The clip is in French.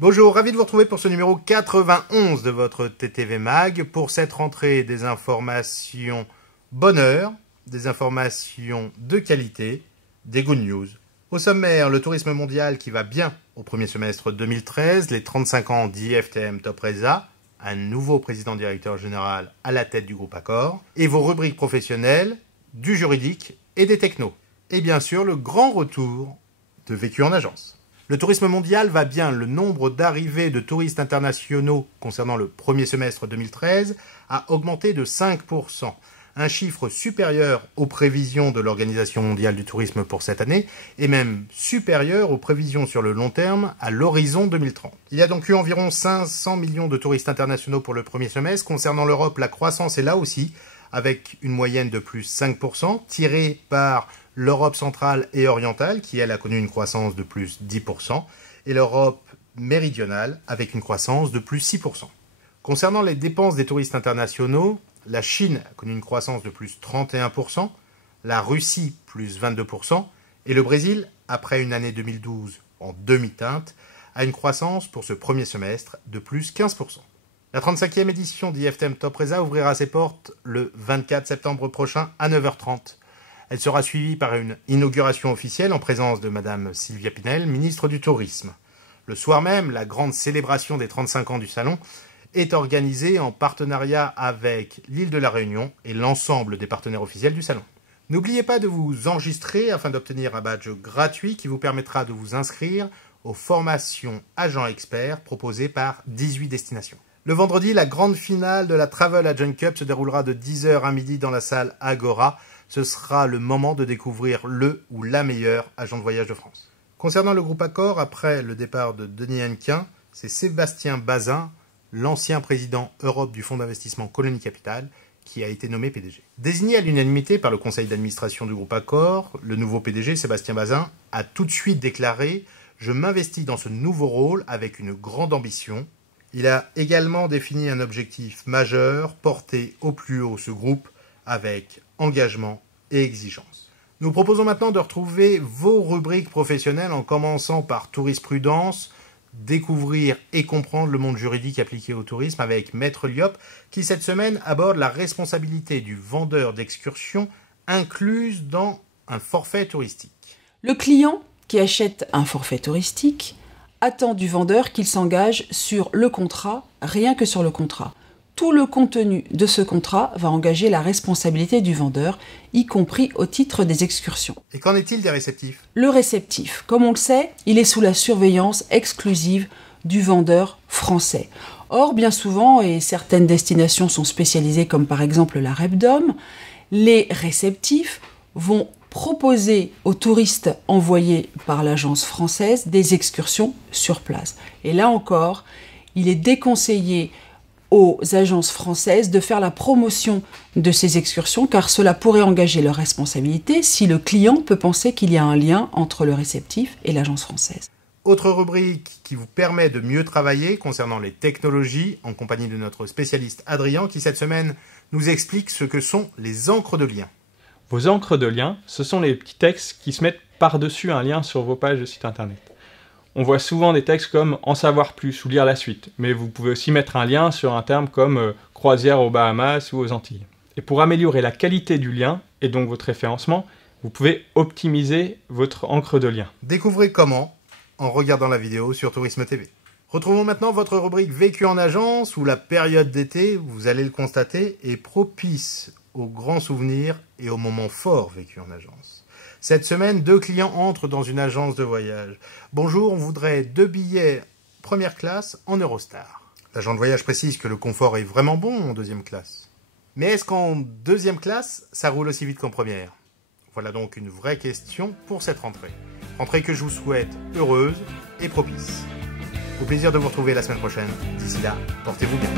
Bonjour, ravi de vous retrouver pour ce numéro 91 de votre TTV Mag. Pour cette rentrée, des informations bonheur, des informations de qualité, des good news. Au sommaire, le tourisme mondial qui va bien au premier semestre 2013, les 35 ans d'IFTM Top Resa, un nouveau président directeur général à la tête du groupe Accor, et vos rubriques professionnelles, du juridique et des technos. Et bien sûr, le grand retour de Vécu en agence. Le tourisme mondial va bien. Le nombre d'arrivées de touristes internationaux concernant le premier semestre 2013 a augmenté de 5%, un chiffre supérieur aux prévisions de l'Organisation mondiale du tourisme pour cette année et même supérieur aux prévisions sur le long terme à l'horizon 2030. Il y a donc eu environ 500 millions de touristes internationaux pour le premier semestre. Concernant l'Europe, la croissance est là aussi, avec une moyenne de plus 5%, tirée par l'Europe centrale et orientale, qui elle a connu une croissance de plus 10%, et l'Europe méridionale, avec une croissance de plus 6%. Concernant les dépenses des touristes internationaux, la Chine a connu une croissance de plus 31%, la Russie plus 22%, et le Brésil, après une année 2012 en demi-teinte, a une croissance pour ce premier semestre de plus 15%. La 35e édition d'IFTM Top Resa ouvrira ses portes le 24 septembre prochain à 9h30. Elle sera suivie par une inauguration officielle en présence de Madame Sylvia Pinel, ministre du Tourisme. Le soir même, la grande célébration des 35 ans du salon est organisée en partenariat avec l'île de la Réunion et l'ensemble des partenaires officiels du salon. N'oubliez pas de vous enregistrer afin d'obtenir un badge gratuit qui vous permettra de vous inscrire aux formations agents experts proposées par 18 destinations. Le vendredi, la grande finale de la Travel Agent Cup se déroulera de 10h à midi dans la salle Agora. Ce sera le moment de découvrir le ou la meilleure agent de voyage de France. Concernant le groupe Accor, après le départ de Denis Hennequin, c'est Sébastien Bazin, l'ancien président Europe du fonds d'investissement Colonie Capital, qui a été nommé PDG. Désigné à l'unanimité par le conseil d'administration du groupe Accor, le nouveau PDG, Sébastien Bazin, a tout de suite déclaré « Je m'investis dans ce nouveau rôle avec une grande ambition ». Il a également défini un objectif majeur, porté au plus haut ce groupe avec engagement et exigence. Nous proposons maintenant de retrouver vos rubriques professionnelles en commençant par Tourisprudence, découvrir et comprendre le monde juridique appliqué au tourisme avec Maître Liop qui cette semaine aborde la responsabilité du vendeur d'excursion incluse dans un forfait touristique. Le client qui achète un forfait touristique attend du vendeur qu'il s'engage sur le contrat, rien que sur le contrat. Tout le contenu de ce contrat va engager la responsabilité du vendeur, y compris au titre des excursions. Et qu'en est-il des réceptifs ? Le réceptif, comme on le sait, il est sous la surveillance exclusive du vendeur français. Or, bien souvent, et certaines destinations sont spécialisées comme par exemple la Repdom, les réceptifs vont proposer aux touristes envoyés par l'agence française des excursions sur place. Et là encore, il est déconseillé aux agences françaises de faire la promotion de ces excursions car cela pourrait engager leur responsabilité si le client peut penser qu'il y a un lien entre le réceptif et l'agence française. Autre rubrique qui vous permet de mieux travailler concernant les technologies en compagnie de notre spécialiste Adrien qui cette semaine nous explique ce que sont les encres de lien. Vos encres de lien, ce sont les petits textes qui se mettent par-dessus un lien sur vos pages de site internet. On voit souvent des textes comme « en savoir plus » ou « lire la suite », mais vous pouvez aussi mettre un lien sur un terme comme « croisière aux Bahamas » ou aux Antilles. Et pour améliorer la qualité du lien, et donc votre référencement, vous pouvez optimiser votre encre de lien. Découvrez comment en regardant la vidéo sur Tourisme TV. Retrouvons maintenant votre rubrique Vécu en agence où la période d'été, vous allez le constater, est propice aux grands souvenirs et aux moments forts vécus en agence. Cette semaine, 2 clients entrent dans une agence de voyage. Bonjour, on voudrait 2 billets première classe en Eurostar. L'agent de voyage précise que le confort est vraiment bon en deuxième classe. Mais est-ce qu'en deuxième classe, ça roule aussi vite qu'en première? Voilà donc une vraie question pour cette rentrée. Rentrée que je vous souhaite heureuse et propice. Au plaisir de vous retrouver la semaine prochaine. D'ici là, portez-vous bien.